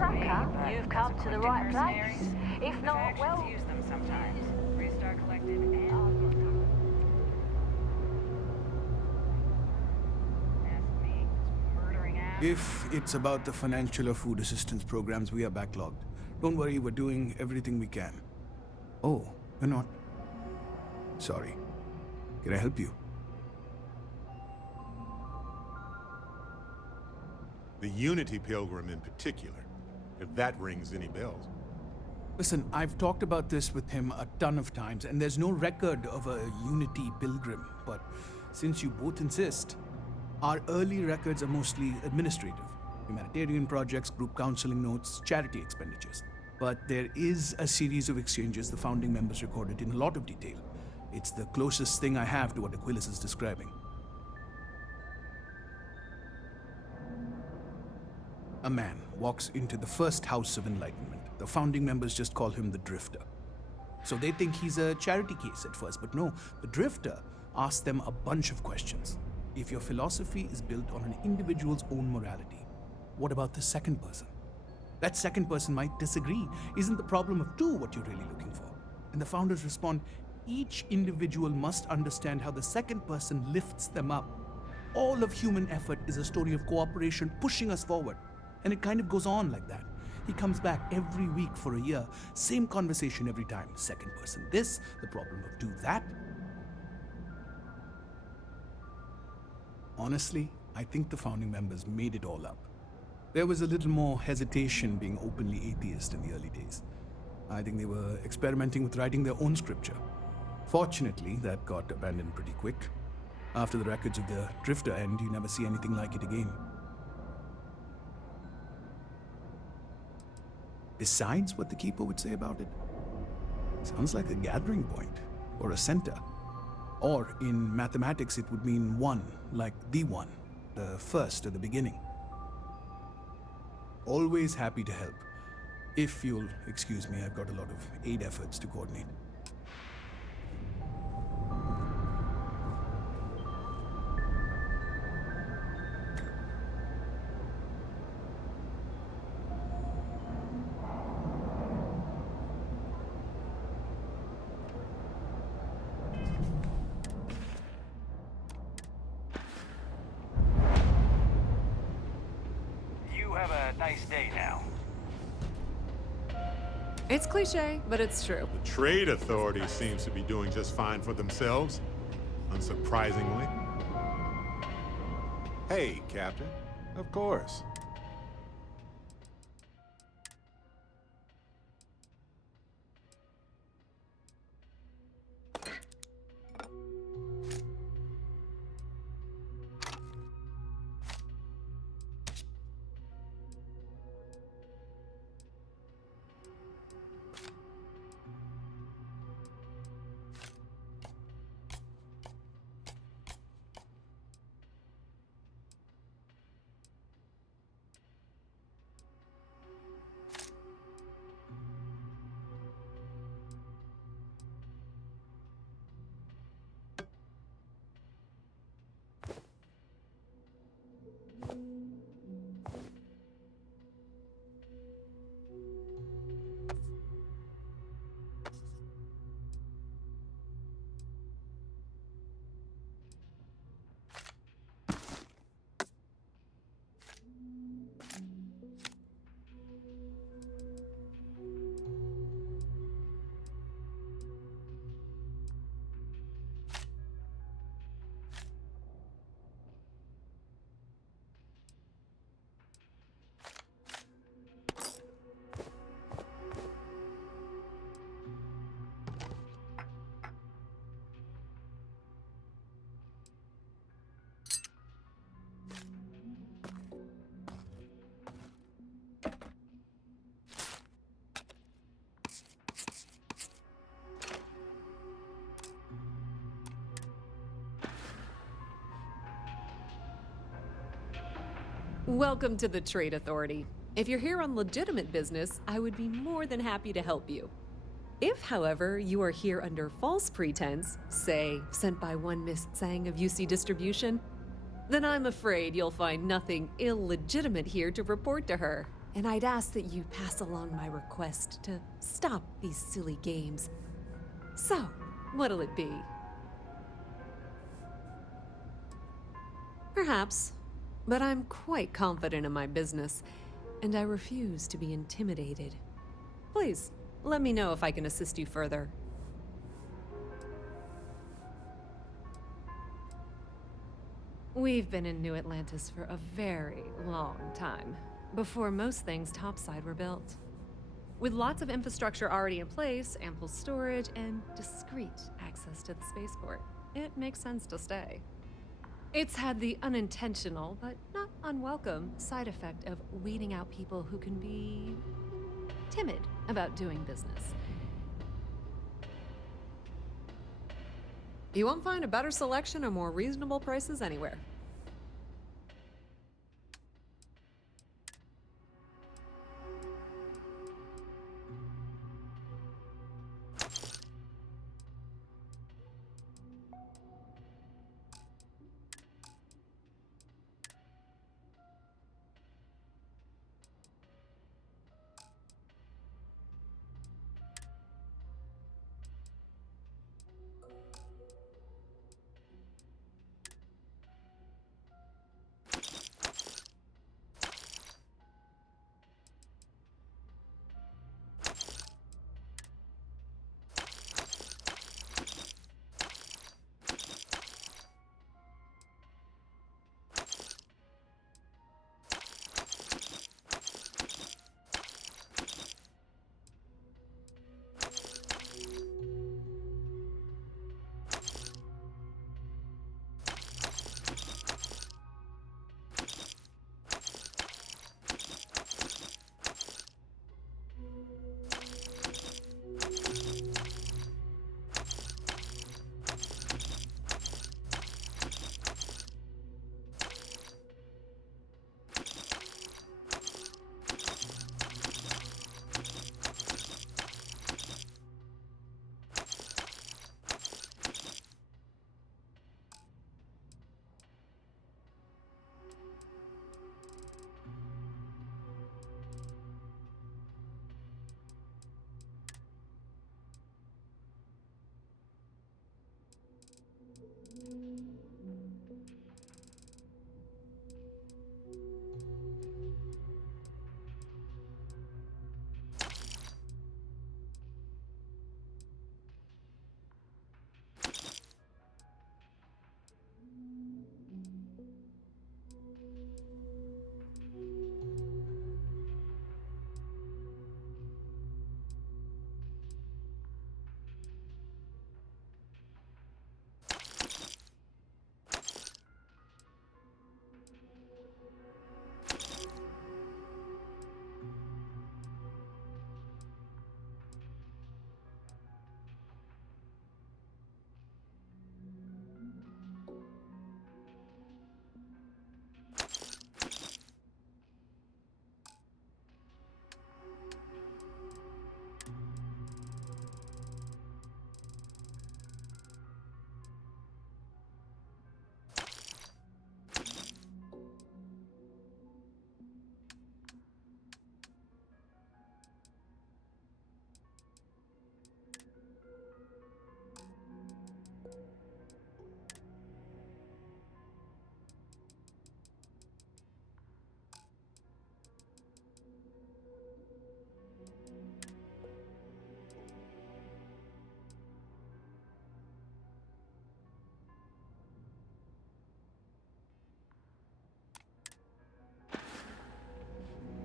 tracker, you've come to the right place. If not, well... use them sometimes. Restart collective and... Ask me. Murdering ass. If it's about the financial or food assistance programs, we are backlogged. Don't worry, we're doing everything we can. Oh, you're not? Sorry. Can I help you? The Unity Pilgrim in particular, if that rings any bells. Listen, I've talked about this with him a ton of times, and there's no record of a Unity Pilgrim. But since you both insist, our early records are mostly administrative. Humanitarian projects, group counseling notes, charity expenditures. But there is a series of exchanges the founding members recorded in a lot of detail. It's the closest thing I have to what Aquilas is describing. A man walks into the first house of enlightenment. The founding members just call him the Drifter. So they think he's a charity case at first, but no, the Drifter asks them a bunch of questions. If your philosophy is built on an individual's own morality, what about the second person? That second person might disagree. Isn't the problem of two what you're really looking for? And the founders respond, each individual must understand how the second person lifts them up. All of human effort is a story of cooperation pushing us forward. And it kind of goes on like that. He comes back every week for a year. Same conversation every time. Second person this, the problem of do that. Honestly, I think the founding members made it all up. There was a little more hesitation being openly atheist in the early days. I think they were experimenting with writing their own scripture. Fortunately, that got abandoned pretty quick. After the records of the Drifter end, you never see anything like it again. Besides what the Keeper would say about it, sounds like a gathering point, or a center. Or in mathematics it would mean one, like the one, the first at the beginning. Always happy to help. If you'll excuse me, I've got a lot of aid efforts to coordinate. Have a nice day now. It's cliche, but it's true. The Trade Authority seems to be doing just fine for themselves, unsurprisingly. Hey, Captain. Of course. Welcome to the Trade Authority. If you're here on legitimate business, I would be more than happy to help you. If, however, you are here under false pretense, say, sent by one Miss Tsang of UC Distribution, then I'm afraid you'll find nothing illegitimate here to report to her. and I'd ask that you pass along my request to stop these silly games. So, what'll it be? Perhaps, but I'm quite confident in my business, and I refuse to be intimidated. Please, let me know if I can assist you further. We've been in New Atlantis for a very long time, before most things topside were built. With lots of infrastructure already in place, ample storage, and discreet access to the spaceport, it makes sense to stay. It's had the unintentional, but not unwelcome, side effect of weeding out people who can be timid about doing business. You won't find a better selection or more reasonable prices anywhere.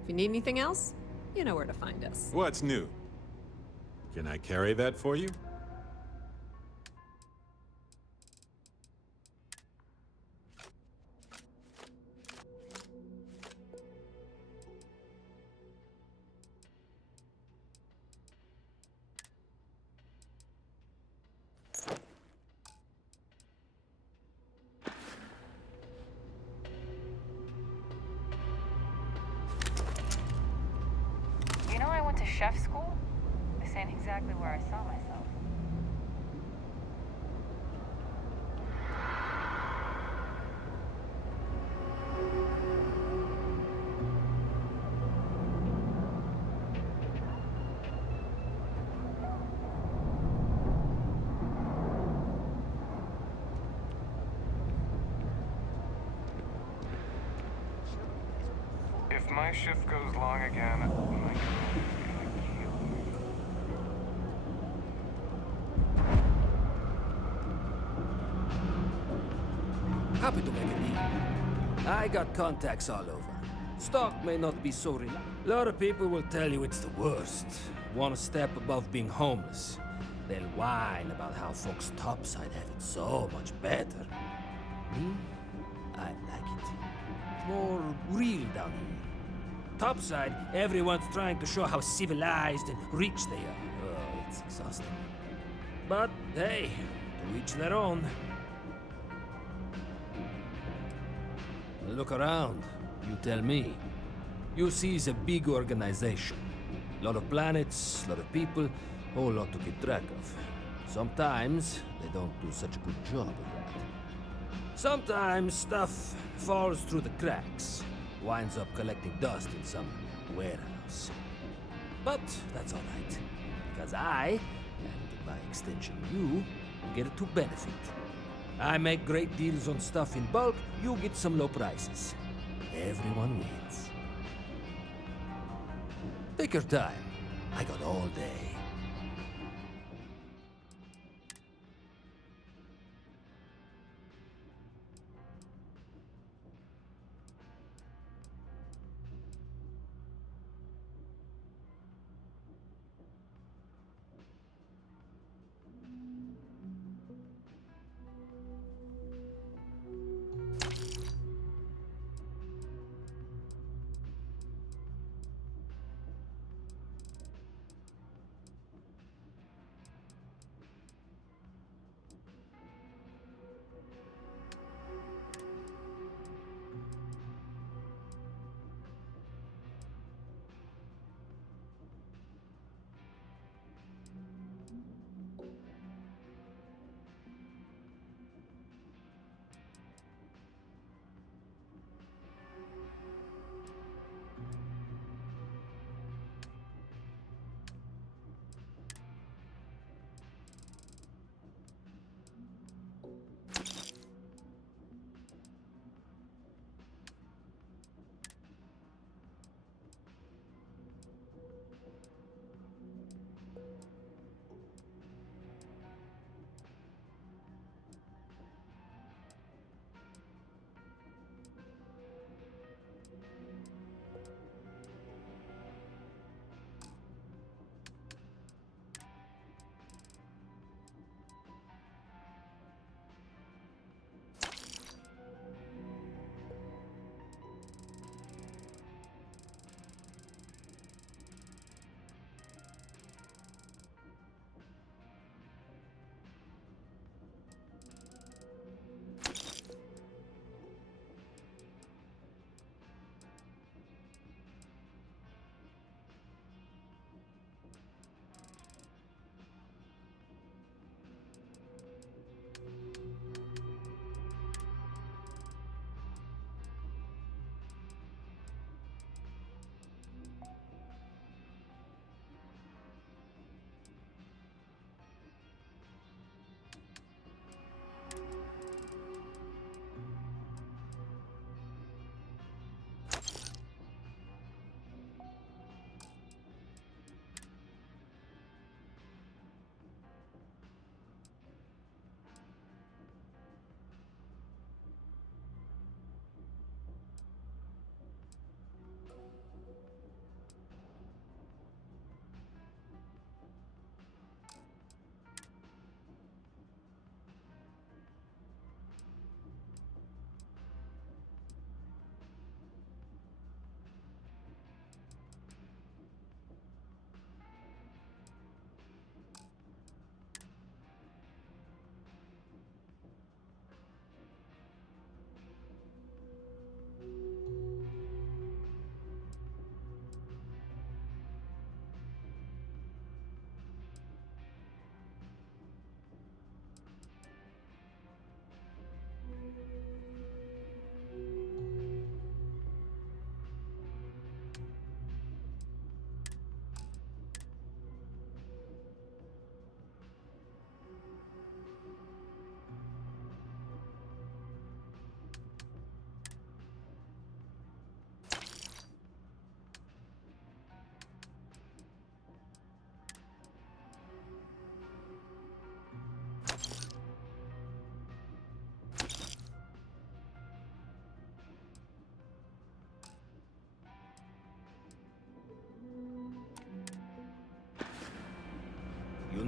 If you need anything else, you know where to find us. What's new? Can I carry that for you? You know I went to chef school? This ain't exactly where I saw myself. my shift goes long again, my girl is gonna kill me. Happy to make a deal. I got contacts all over. Stock may not be so reliable. A lot of people will tell you it's the worst. Want a step above being homeless. They'll whine about how folks topside have it so much better. Me? I like it. More real down here. Topside, everyone's trying to show how civilized and rich they are. Oh, it's exhausting. But hey, to each their own. Look around. You tell me. You see it's a big organization. A lot of planets, a lot of people, whole lot to keep track of. Sometimes they don't do such a good job of that. Sometimes stuff falls through the cracks, winds up collecting dust in some warehouse. But that's all right, because I, and by extension you, get to benefit. I make great deals on stuff in bulk, you get some low prices. Everyone wins. Take your time. I got all day.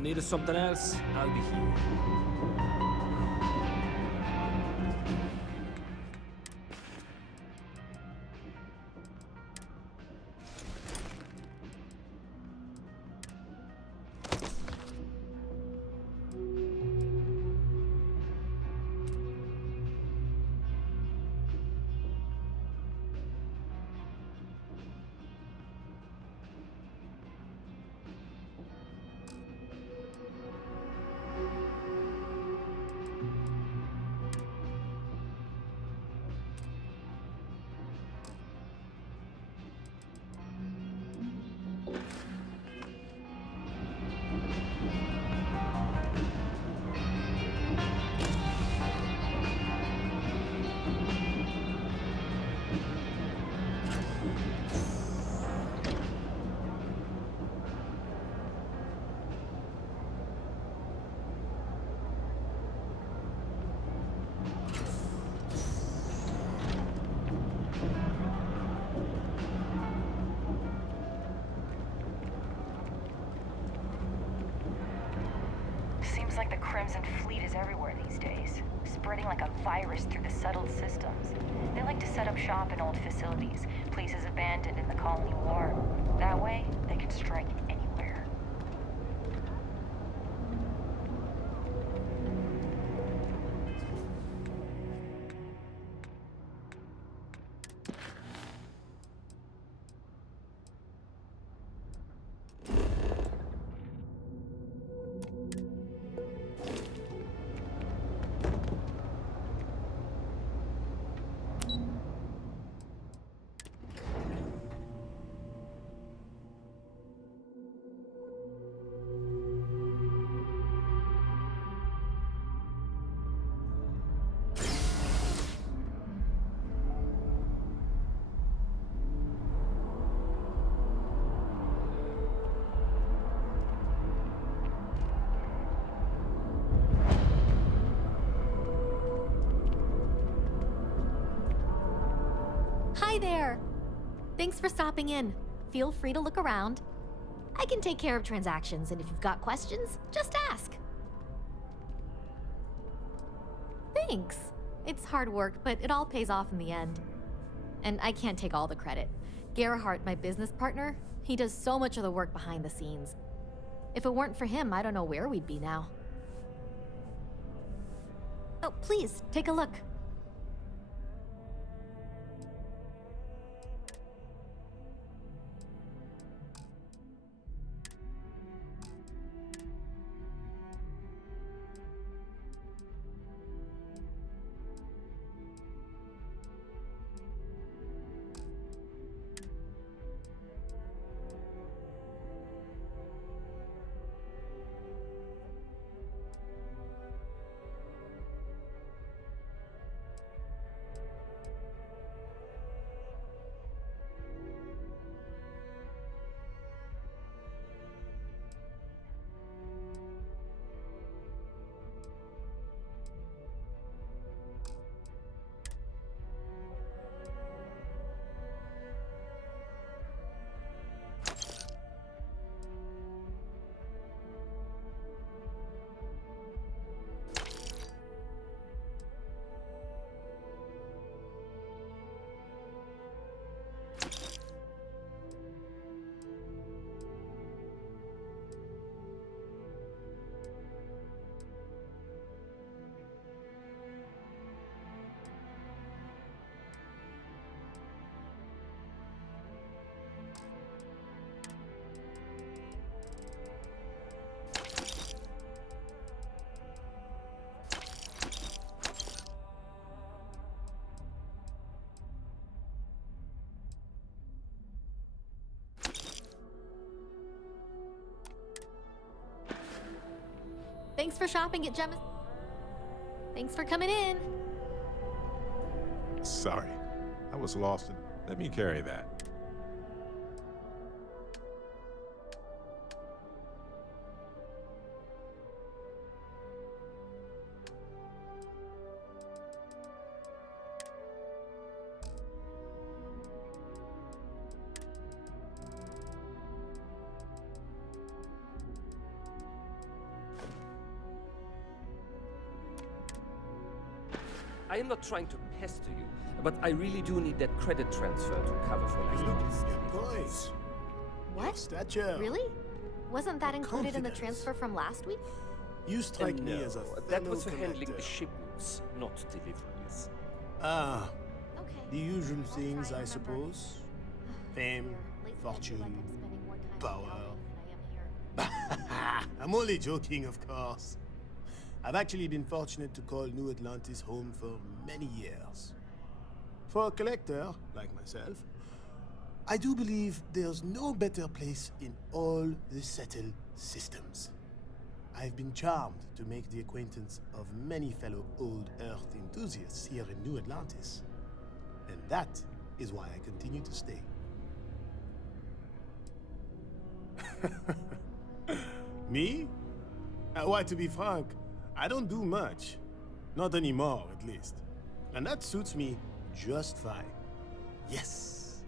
need something else, I'll be here. Seems like the Crimson Fleet is everywhere these days, spreading like a virus through the settled systems. They like to set up shop in old facilities, places abandoned in the colony war. That way, they can strike anywhere. Hi there! Thanks for stopping in. Feel free to look around. I can take care of transactions, and if you've got questions, just ask. Thanks. It's hard work, but it all pays off in the end. And I can't take all the credit. Gerhardt, my business partner, he does so much of the work behind the scenes. If it weren't for him, I don't know where we'd be now. Oh, please, take a look. Thanks for shopping at Gemma. Thanks for coming in. Sorry, I was lost. Let me carry that. I am not trying to pester you, but I really do need that credit transfer to cover for my students. Boys, What? stature. Really? Wasn't that included in the confidence. transfer from last week? You strike me as a that fellow was for handling collector. the shipments, not deliveries. Ah, Okay. the usual I'll things, try I and remember. suppose. Fame, Lately, I feel fortune, like I'm spending more time in the power. outback than I am here. I'm only joking, of course. I've actually been fortunate to call New Atlantis home for many years. For a collector, like myself, I do believe there's no better place in all the settled systems. I've been charmed to make the acquaintance of many fellow old Earth enthusiasts here in New Atlantis. And that is why I continue to stay. Me? Why, to be frank, I don't do much. Not anymore, at least. And that suits me just fine. Yes.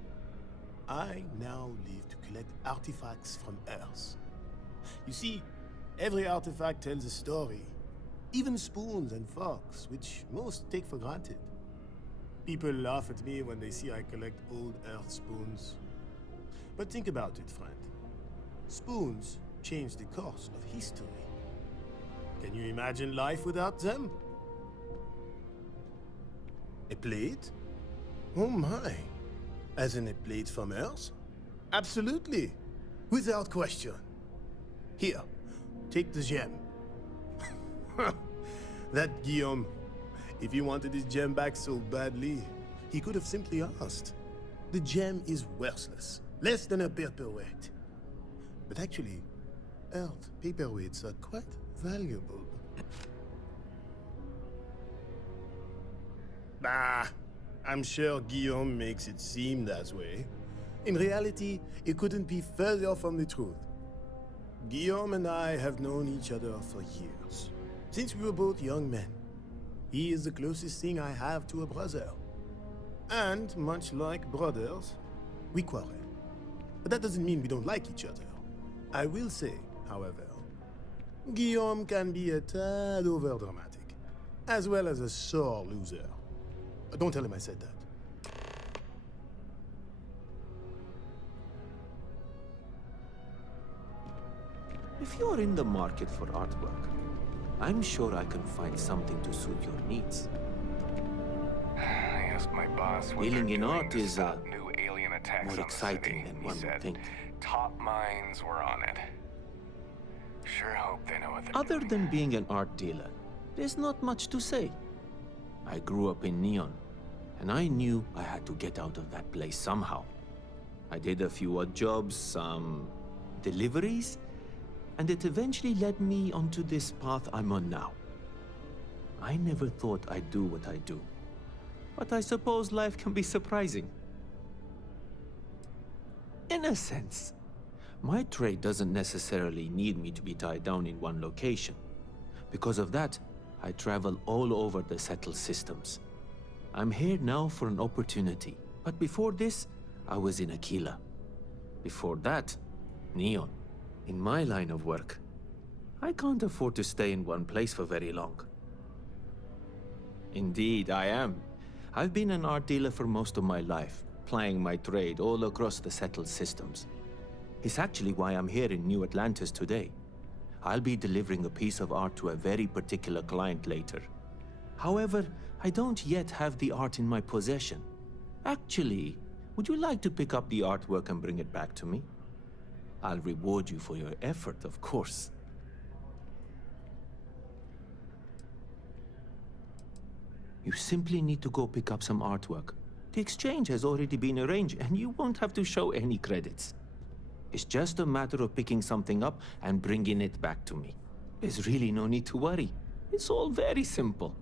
I now live to collect artifacts from Earth. You see, every artifact tells a story. Even spoons and forks, which most take for granted. People laugh at me when they see I collect old Earth spoons. But think about it, friend. Spoons change the course of history. Can you imagine life without them? A plate? Oh my. As in a plate from Earth? Absolutely. Without question. Here, take the gem. That Guillaume, if he wanted his gem back so badly, he could have simply asked. The gem is worthless, less than a paperweight. But actually, Earth paperweights are quite valuable. Bah, I'm sure Guillaume makes it seem that way. In reality, it couldn't be further from the truth. Guillaume and I have known each other for years, since we were both young men. He is the closest thing I have to a brother. And much like brothers, we quarrel. But that doesn't mean we don't like each other. I will say, however, Guillaume can be a tad overdramatic, as well as a sore loser. Don't tell him I said that. If you're in the market for artwork, I'm sure I can find something to suit your needs. I asked my boss what Dealing they're in doing art to is stop new alien attacks more on the exciting city. than He one would said think. top minds were on it. Sure hope they know what they're Other doing. than being an art dealer, there's not much to say. I grew up in Neon, and I knew I had to get out of that place somehow. I did a few odd jobs, some deliveries, and it eventually led me onto this path I'm on now. I never thought I'd do what I do, but I suppose life can be surprising. In a sense, my trade doesn't necessarily need me to be tied down in one location. Because of that, I travel all over the settled systems. I'm here now for an opportunity, but before this, I was in Aquila. Before that, Neon. In my line of work, I can't afford to stay in one place for very long. Indeed, I am. I've been an art dealer for most of my life, plying my trade all across the settled systems. It's actually why I'm here in New Atlantis today. I'll be delivering a piece of art to a very particular client later. However, I don't yet have the art in my possession. Actually, would you like to pick up the artwork and bring it back to me? I'll reward you for your effort, of course. You simply need to go pick up some artwork. The exchange has already been arranged, and you won't have to show any credits. It's just a matter of picking something up and bringing it back to me. There's really no need to worry. It's all very simple.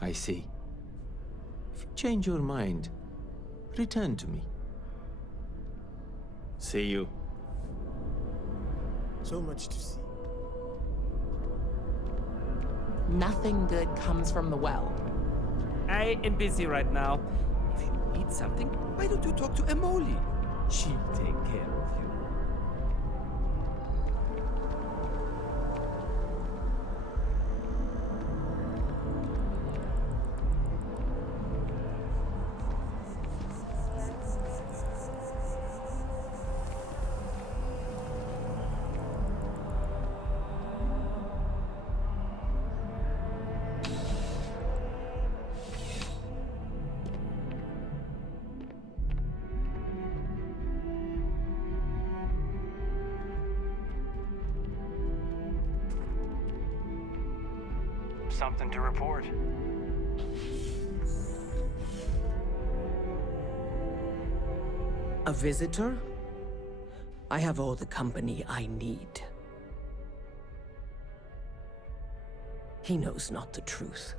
I see. If you change your mind, return to me. See you. So much to see. Nothing good comes from the well. I am busy right now. If you need something, why don't you talk to Emoli? She'll take care of you. something to report. A visitor? I have all the company I need. He knows not the truth.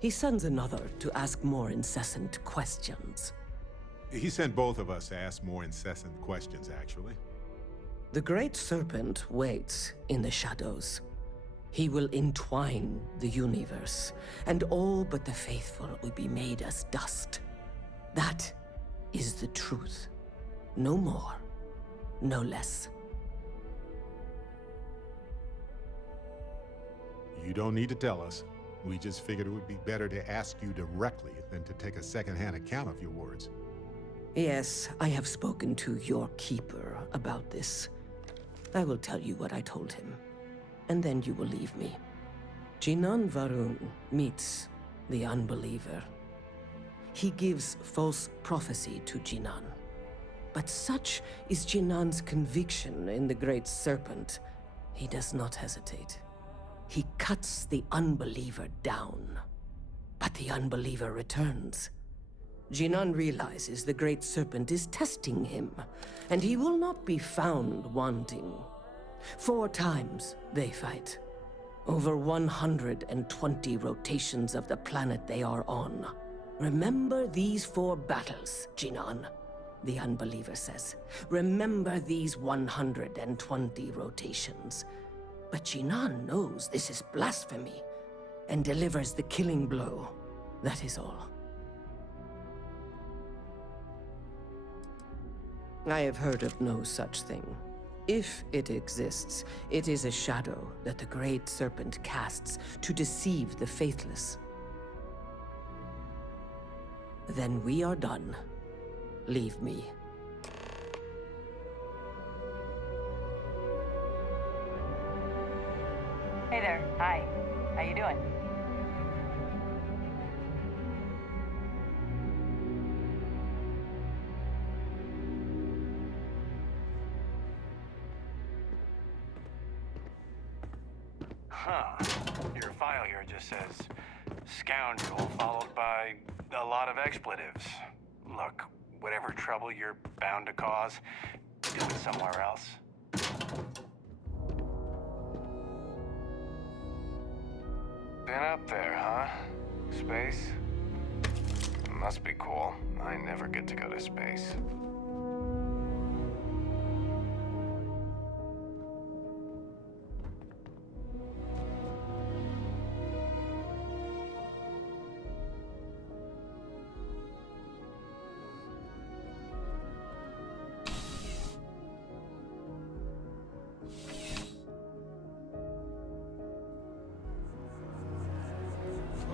He sends another to ask more incessant questions. He sent both of us to ask more incessant questions, actually. The Great Serpent waits in the shadows. He will entwine the universe, and all but the faithful will be made as dust. That is the truth. No more, no less. You don't need to tell us. We just figured it would be better to ask you directly than to take a second-hand account of your words. Yes, I have spoken to your keeper about this. I will tell you what I told him, and then you will leave me. Jinan Varun meets the unbeliever. He gives false prophecy to Jinan. But such is Jinan's conviction in the Great Serpent, he does not hesitate. He cuts the unbeliever down, but the unbeliever returns. Jinan realizes the Great Serpent is testing him, and he will not be found wanting. 4 times they fight. Over 120 rotations of the planet they are on. Remember these 4 battles, Jinan, the unbeliever says. Remember these 120 rotations. But Jinan knows this is blasphemy, and delivers the killing blow. That is all. I have heard of no such thing. If it exists, it is a shadow that the Great Serpent casts to deceive the faithless. Then we are done. Leave me. Hey there. Hi. How you doing? Huh. Your file here just says scoundrel followed by a lot of expletives. Look, whatever trouble you're bound to cause, do it somewhere else. Been up there, huh? Space? Must be cool. I never get to go to space.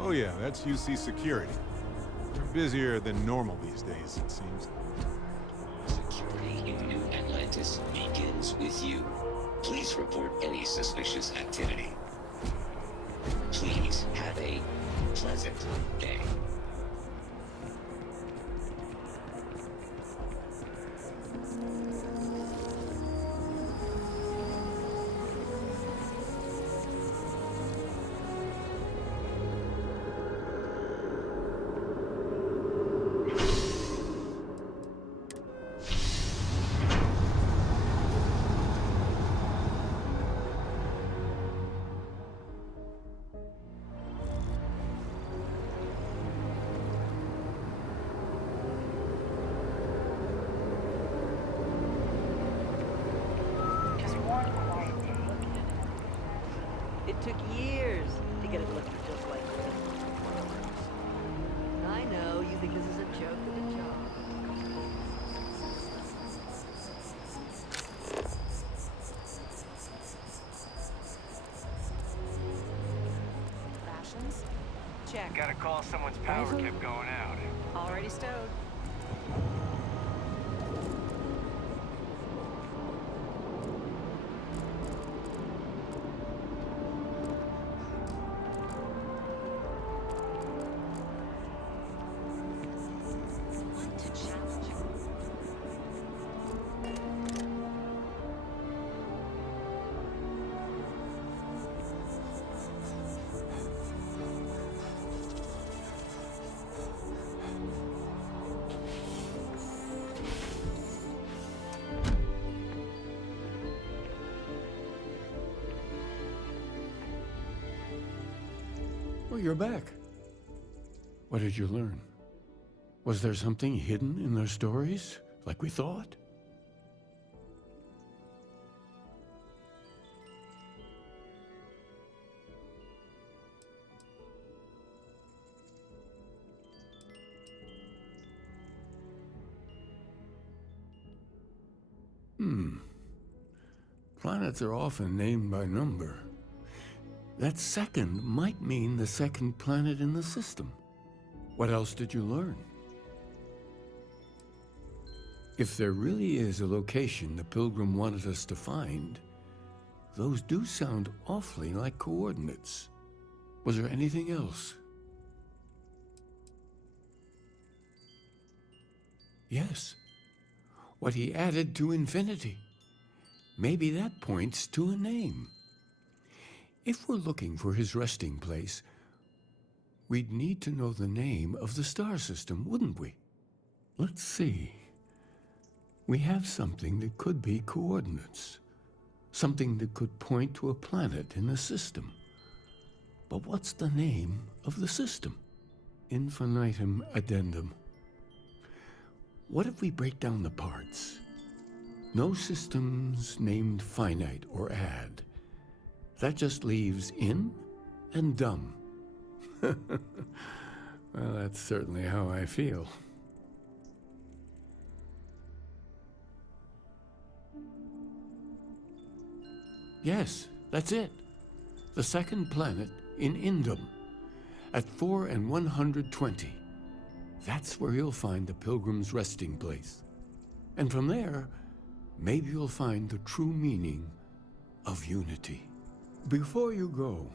Oh yeah, that's UC security. They're busier than normal these days, it seems. Security in New Atlantis begins with you. Please report any suspicious activity. Please have a pleasant day. Just one quiet day. It took years to get it looking just like this. I know, you think this is a joke with a job. Rations? Check. Gotta call someone's power kept going out. Already stowed. Well, you're back. What did you learn? Was there something hidden in their stories, like we thought? Planets are often named by number. That second might mean the second planet in the system. What else did you learn? If there really is a location the Pilgrim wanted us to find, those do sound awfully like coordinates. Was there anything else? Yes. What he added to infinity. Maybe that points to a name. If we're looking for his resting place, we'd need to know the name of the star system, wouldn't we? Let's see. We have something that could be coordinates. Something that could point to a planet in the system. But what's the name of the system? Infinitum addendum. What if we break down the parts? No systems named finite or add. That just leaves in and dumb. Well, that's certainly how I feel. Yes, that's it. The second planet in Indum, at 4 and 120. That's where you'll find the Pilgrim's resting place. And from there, maybe you'll find the true meaning of unity. Before you go,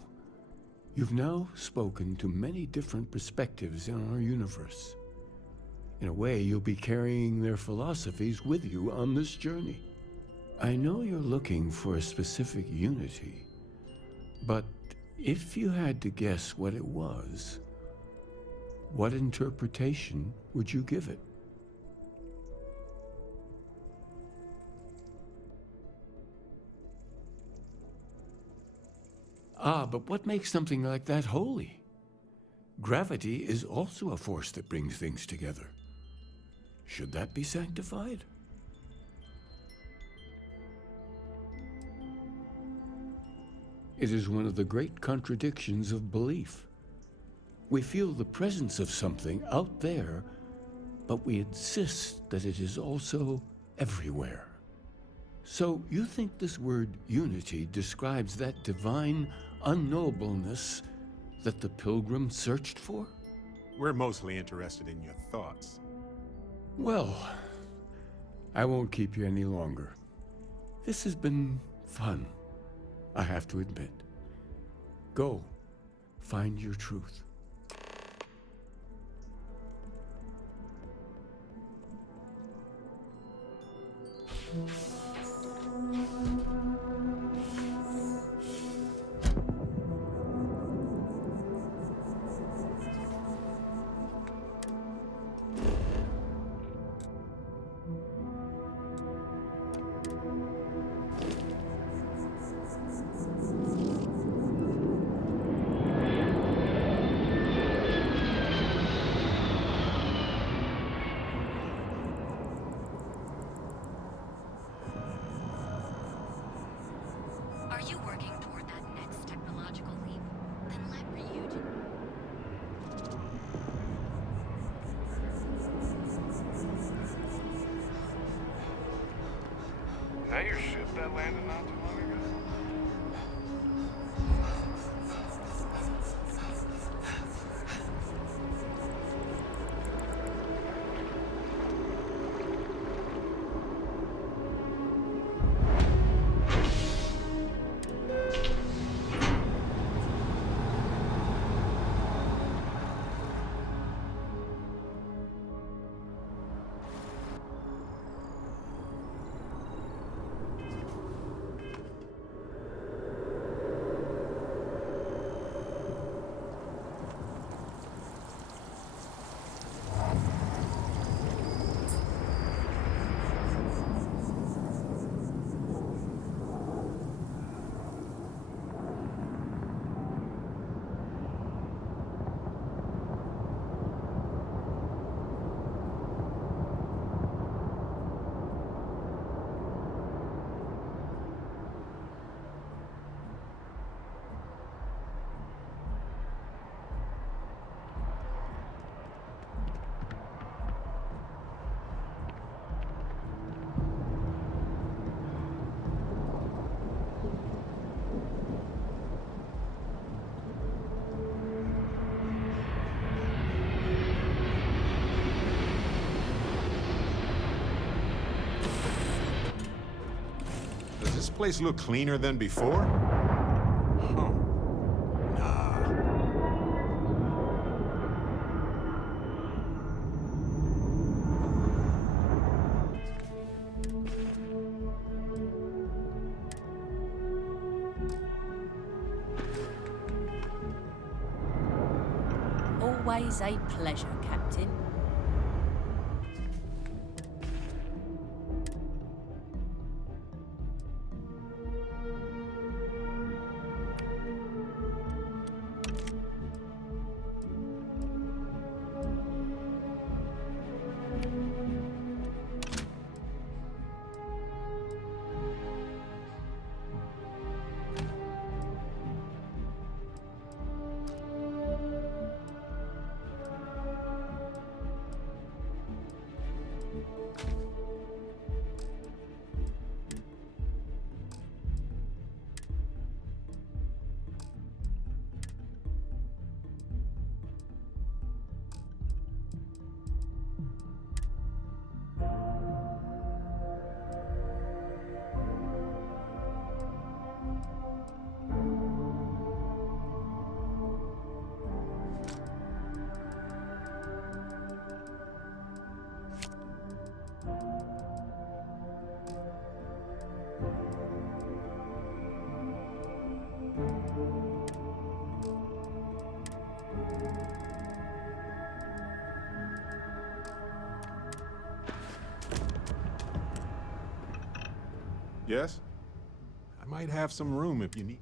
you've now spoken to many different perspectives in our universe. In a way, you'll be carrying their philosophies with you on this journey. I know you're looking for a specific unity, but if you had to guess what it was, what interpretation would you give it? But what makes something like that holy? Gravity is also a force that brings things together. Should that be sanctified? It is one of the great contradictions of belief. We feel the presence of something out there, but we insist that it is also everywhere. So you think this word unity describes that divine unknowableness that the Pilgrim searched for? We're mostly interested in your thoughts. Well, I won't keep you any longer. This has been fun, I have to admit. Go, find your truth. Are you working toward that next technological leap? Then let Ryujin... Is that your ship that landed not too long ago? Place look cleaner than before? Huh. Nah. Always a pleasure, Captain. Yes? I might have some room if you need.